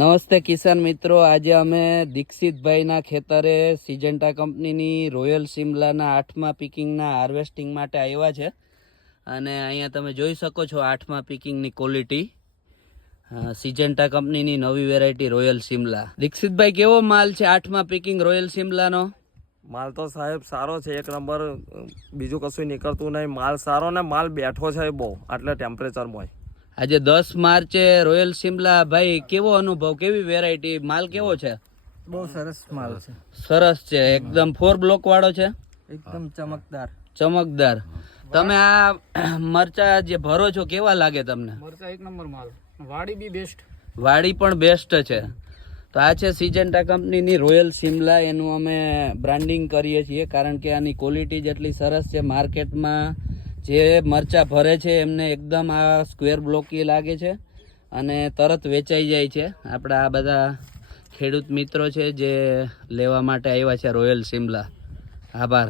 નમસ્તે કિસાન મિત્રો, આજે અમે દીક્ષિતભાઈના ખેતરે સિજન્ટા કંપનીની રોયલ સિમલાના 8મા પિકિંગના હાર્વેસ્ટિંગ માટે આવ્યા છે. અને અહીંયા તમે જોઈ શકો છો 8મા પિકિંગની ક્વોલિટી. સિજન્ટા કંપનીની નવી વેરાયટી રોયલ સિમલા. દીક્ષિતભાઈ, કેવો માલ છે 8મા પિકિંગ રોયલ સિમલાનો? માલ તો સાહેબ સારો છે, એક નંબર. બીજું કશું નીકળતું નહીં. માલ સારો ને માલ બેઠો છે બહુ આટલા ટેમ્પરેચરમાં. આજે 10 માર્ચે રોયલ સિમલા, ભાઈ કેવો અનુભવ, કેવી વેરાયટી, માલ કેવો છે? બહુ સરસ માલ છે. સરસ છે, એકદમ 4 બ્લોક વાળો છે, એકદમ ચમકદાર. ચમકદાર. તમે આ મરચા જે ભરો છો કેવા લાગે તમને? મરચા એક નંબર માલ, વાડી બી બેસ્ટ. વાડી પણ બેસ્ટ છે. તો આ છે સિજન્ટા કંપનીની રોયલ સિમલા. એનું અમે બ્રાન્ડિંગ કરીએ છીએ કારણ કે આની ક્વોલિટી જેટલી સરસ છે. માર્કેટમાં જે મરચા ભરે છે એમને એકદમ આ સ્ક્વેર બ્લોકી લાગે છે અને તરત વેચાઈ જાય છે. આપણા આ બધા ખેડૂત મિત્રો છે જે લેવા માટે આવ્યા છે રોયલ સિમલા. આભાર.